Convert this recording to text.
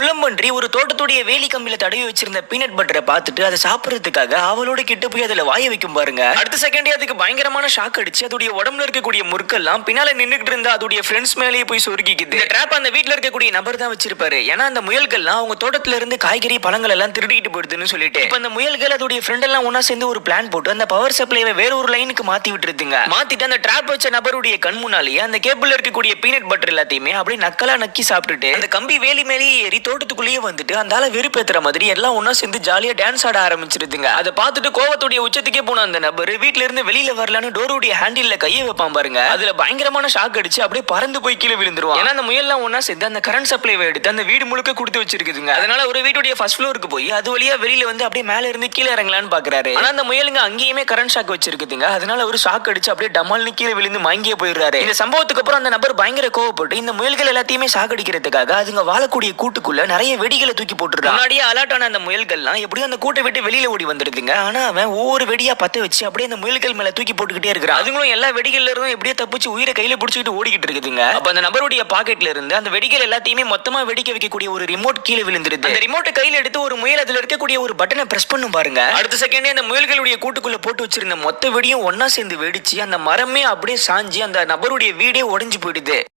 முள்ளம்பன்றி ஒரு தோட்டத்துடைய வேலி கம்பியில தடவி வச்சிருந்த பீனட் பட்டரை பார்த்துட்டு அதை சாப்பிடறதுக்காக அவளோட கிட்ட போய் அதுல வாய வைக்கும் பாருங்க. அடுத்த செகண்டே அதுக்கு பயங்கரமான ஷாக் அடிச்சு அதோடைய உடம்புல இருக்கக்கூடிய முற்கெல்லாம் பின்னால நின்னுட்டு இருந்தா அதோடைய ஃப்ரெண்ட்ஸ் மேலேயே போய் சொருகிக்குது. இந்த ட்ராப் அந்த வீட்டுல இருக்கக்கூடிய நபர் தான் வச்சிருப்பாரு. ஏன்னா அந்த முயல்கள்லாம் அவங்க தோட்டத்துல இருந்து காய்கறி பழங்கள் எல்லாம் திருடிட்டு போயிடுதுன்னு சொல்லிட்டு இப்ப அந்த முயல்கள் அதோடைய ஃப்ரெண்ட் எல்லாம் ஒன்னா சேர்ந்து ஒரு பிளான் போட்டு அந்த பவர் சப்ளைவை வேற ஒரு லைனுக்கு மாத்தி விட்டுருதுங்க. மாத்திட்டு அந்த ட்ராப் வச்ச நபருடைய கண் முன்னாலேயே அந்த கேபிள்ல இருக்கக்கூடிய பீனட் பட்டர் எல்லாத்தையுமே அப்படியே நக்கலா நக்கி சாப்பிட்டுட்டு அந்த கம்பி வேலி மேலேயே ஏறி தோட்டத்துக்குள்ளேயே வந்துட்டு அந்த ஆள வெறுப்பேத்துற மாதிரி எல்லாம் ஒன்னா சேர்ந்து ஜாலியா டான்ஸ் ஆட ஆரம்பிச்சிருதுங்க. அதை பார்த்துட்டு கோவத்துடைய உச்சத்துக்கே போன அந்த நபர் வீட்ல இருந்து வெளியில வரலான்னு டோருடைய ஹேண்டில்ல கையை வைப்பான் பாருங்க. அதுல பயங்கரமான ஷாக் அடிச்சு அப்படியே பறந்து போய் கீழே விழுந்துருவான். ஏன்னா அந்த முயல்லாம் ஒன்னா சேர்ந்து அந்த கரண்ட் சப்ளைவை எடுத்து அந்த வீடு முழுக்க கொடுத்து வச்சிருக்குதுங்க. அதனால ஒரு வீட்டுடைய ஃபர்ஸ்ட் ஃப்ளோருக்கு போய் அது வழியா வெளியில வந்து அப்படியே மேல இருந்து கீழே இறங்கலான்னு பாக்குறாரு. ஆனா அந்த முயலுங்க அங்கேயுமே கரண்ட் ஷாக் வச்சிருக்குதுங்க. அதனால ஒரு ஷாக் அடிச்சு அப்படியே டமால்னு கீழே விழுந்து மயங்கியே போயிடுறாரு. இந்த சம்பவத்துக்கு அப்புறம் அந்த நபர் பயங்கர கோவப்பட்டு இந்த முயல்கள் எல்லாத்தையுமே சாகடிக்கிறதுக்காக அதுங்க வாழக்கூடிய கூட்டுக்குள்ள நிறைய வெடிகளை தூக்கி போட்டுருக்கான். முன்னாடியே அலர்ட் ஆன அந்த முயல்கள்லாம் எப்படியும் அந்த கூட்டை விட்டு வெளியில ஓடி வந்துருதுங்க. ஆனா அவன் ஒவ்வொரு வெடியா பத்த வச்சு அப்படியே அந்த முயல்கள் மேல தூக்கி போட்டுக்கிட்டே இருக்கிறான். அதுங்களும் எல்லா வெடிகள்ல இருந்தும் எப்படியே தப்பிச்சு உயிரை கையில பிடிச்சிட்டு ஓடிக்கிட்டு இருக்குதுங்க. அப்ப அந்த நபருடைய பாக்கெட்ல இருந்து அந்த வெடிகள் எல்லாத்தையுமே மொத்தமா வெடிக்க வைக்கக்கூடிய ஒரு ரிமோட் கீழே விழுந்துருது. அந்த ரிமோட்டை கையில எடுத்து ஒரு முயல் அதுல இருக்கக்கூடிய ஒரு பட்டனை பிரஸ் பண்ணும் பாருங்க. அடுத்த செகண்டே அந்த முயல்களுடைய கூட்டுக்குள்ள போட்டு வச்சிருந்த மொத்த வெடியும் ஒன்னா சேர்ந்து வெடிச்சு அந்த மரமே அப்படியே சாஞ்சி அந்த நபருடைய வீடே உடைஞ்சு போயிடுது.